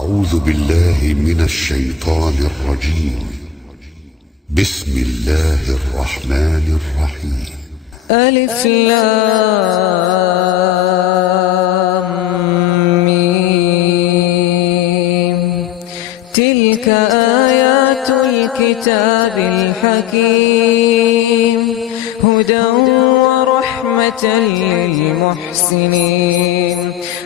أعوذ بالله من الشيطان الرجيم. بسم الله الرحمن الرحيم. ألف لام ميم. تلك آيات الكتاب الحكيم هدى ورحمة للمحسنين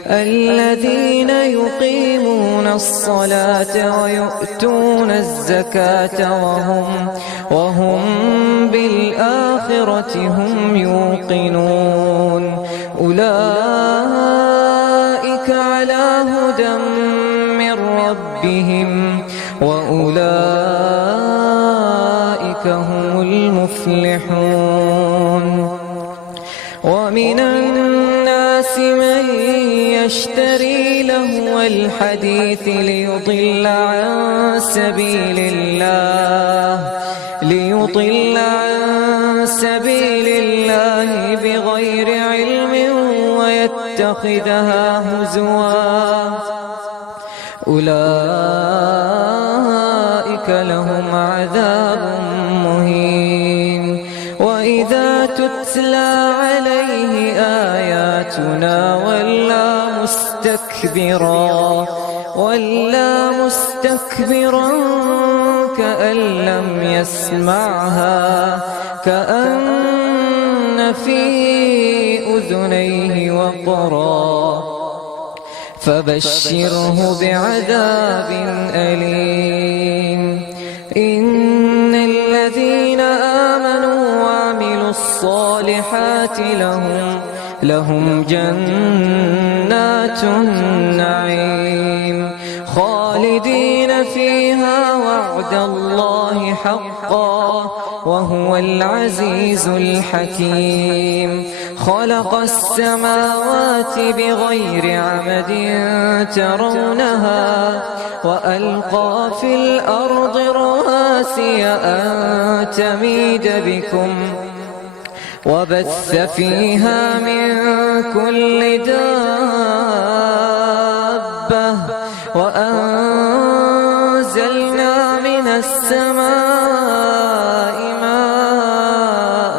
الذين يقيمون الصلاة ويؤتون الزكاة وهم بالآخرة هم يوقنون أولئك على هدى من ربهم وأولئك هم المفلحون. ومن الناس من يشتري لهو الحديث ليضل عن سبيل الله بغير علم ويتخذها هزوا أولئك لهم عذاب مهين. وإذا تتلى عليه آياتنا ولا مستكبرا كأن لم يسمعها كأن في أذنيه وقرا فبشره بعذاب أليم. إن الذين آمنوا وعملوا الصالحات لهم جنات النعيم خالدين فيها وعد الله حقا وهو العزيز الحكيم. خلق السماوات بغير عمد ترونها وألقى في الأرض رواسي أن تميد بكم وبث فيها من كل دابة وأنزلنا من السماء ماء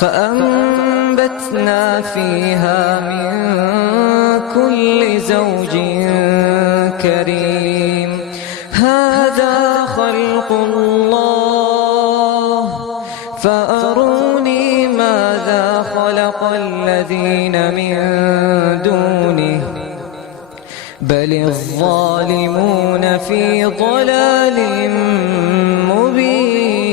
فأنبتنا فيها من كل زوج كريم. هذا خلق الله فأروني ماذا خلق الذين من دونه بل الظالمون في ضلال مبين.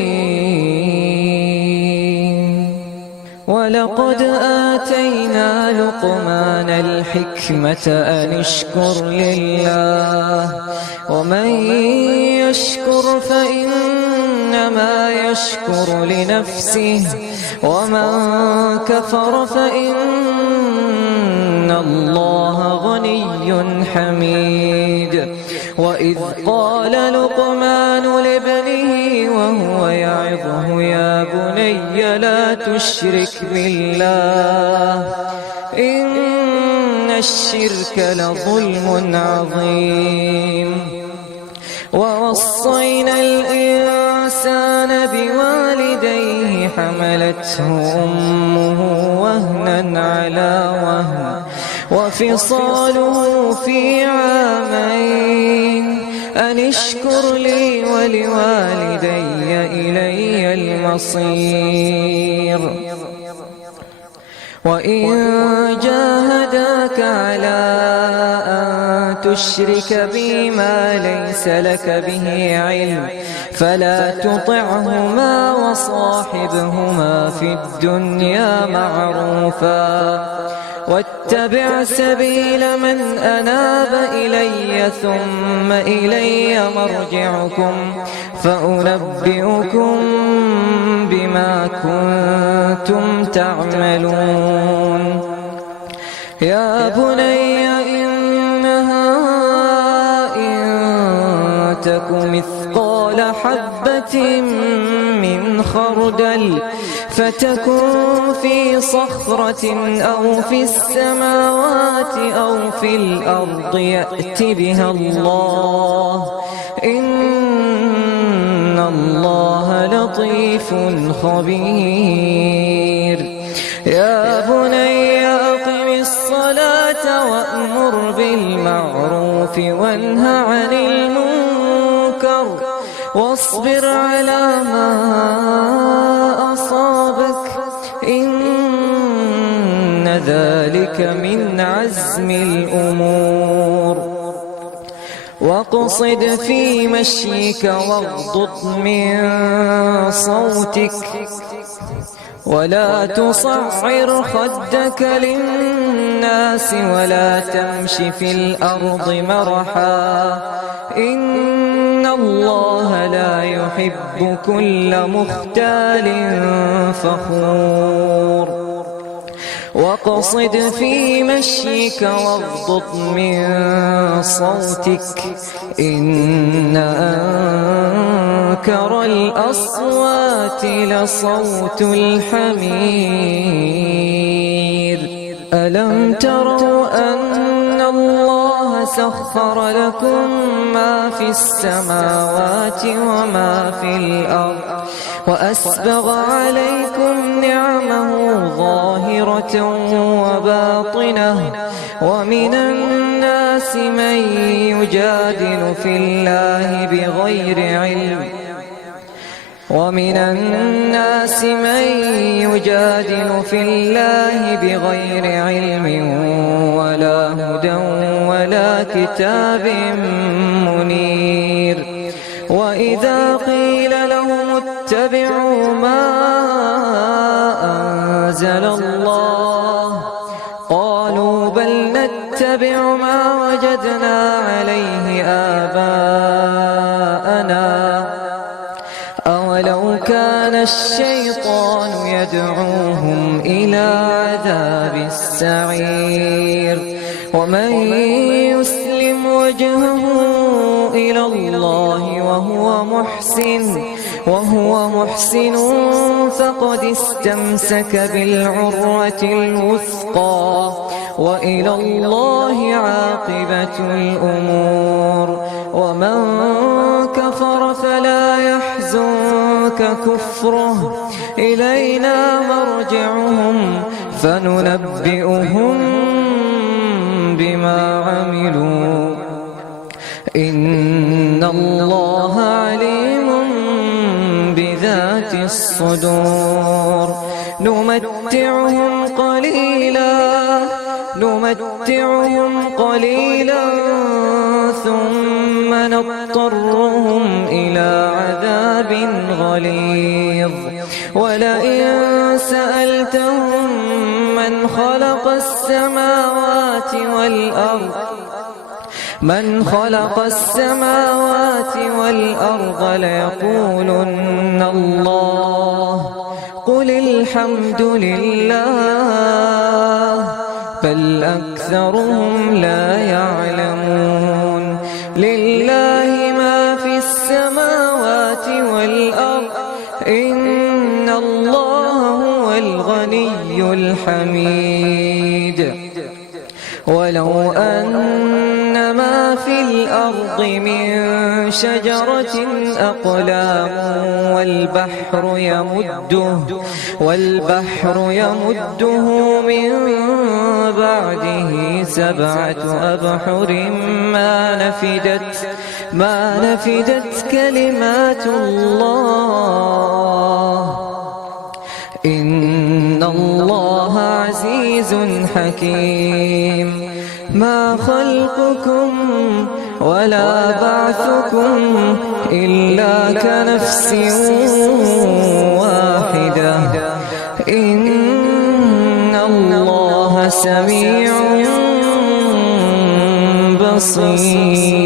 ولقد آتينا لقمان الحكمة أن اشكر لله ومن يشكر فإنما يشكر لنفسه ومن كفر فإن الله غني حميد. وإذ قال لقمان لابنه وهو يعظه يا بني لا تشرك بالله إن الشرك لظلم عظيم. ووصينا الإنسان بوالديه حملته أمه وهنا على وهن وفصاله في عامين أن اشكر لي ولوالدي إلي المصير. وإن جاهداك على أن تشرك بي ما ليس لك به علم فلا تطعهما وصاحبهما في الدنيا معروفا واتبع سبيل من أناب إلي ثم إلي مرجعكم فأنبئكم بما كنتم تعملون. يا بني إنها إن تك مثقال حبة من خردل فتكن في صخرة أو في السماوات أو في الأرض يأت بها الله إن الله لطيف خبير. يا بني أقم الصلاة وأمر بالمعروف وانه عن المنكر واصبر على ما أصابك إن ذلك من عزم الأمور. واقصد في مشيك واغضض من صوتك ولا تصعر خدك للناس ولا تمش في الأرض مرحا إن الله لا يحب كل مختال فخور. واقصد في مشيك واغضض من صوتك إن أنكر الأصوات لصوت الحمير. ألم تروا أن الله سخر لكم ما في السماوات وما في الأرض وأسبغ عليكم نعمه ظاهرة وباطنة ومن الناس من يجادل في الله بغير علم ولا هدى ولا كتاب منير. وإذا قيل لهم اتبعوا ما أنزل الله قالوا بل نتبع ما وجدنا عليه آباءنا أولو كان الشيطان يدعوهم إلى عذاب السعير. ومن يسلم وجهه إلى الله وهو محسن فقد استمسك بالعروة الوثقى وإلى الله عاقبة الأمور. ومن كفر فلا يحزنك كفره إلينا مرجعهم فننبئهم بما عملوا إن الله عليم بذات الصدور. نمتعهم قليلا ثم نضطرهم إلى عذاب غليظ. ولئن سألتهم من خلق السماوات والأرض ليقولن الله قل الحمد لله بل أكثرهم لا يعلمون. لله ما في السماوات والأرض إن الله هو الغني الحميد. ولو أن ما في الأرض من شجرة أقلام والبحر يمده من بعده 7 أبحر ما نفدت كلمات الله إن الله عزيز حكيم. ما خلقكم ولا بعثكم إلا كنفس واحدة إن الله سميع بصير.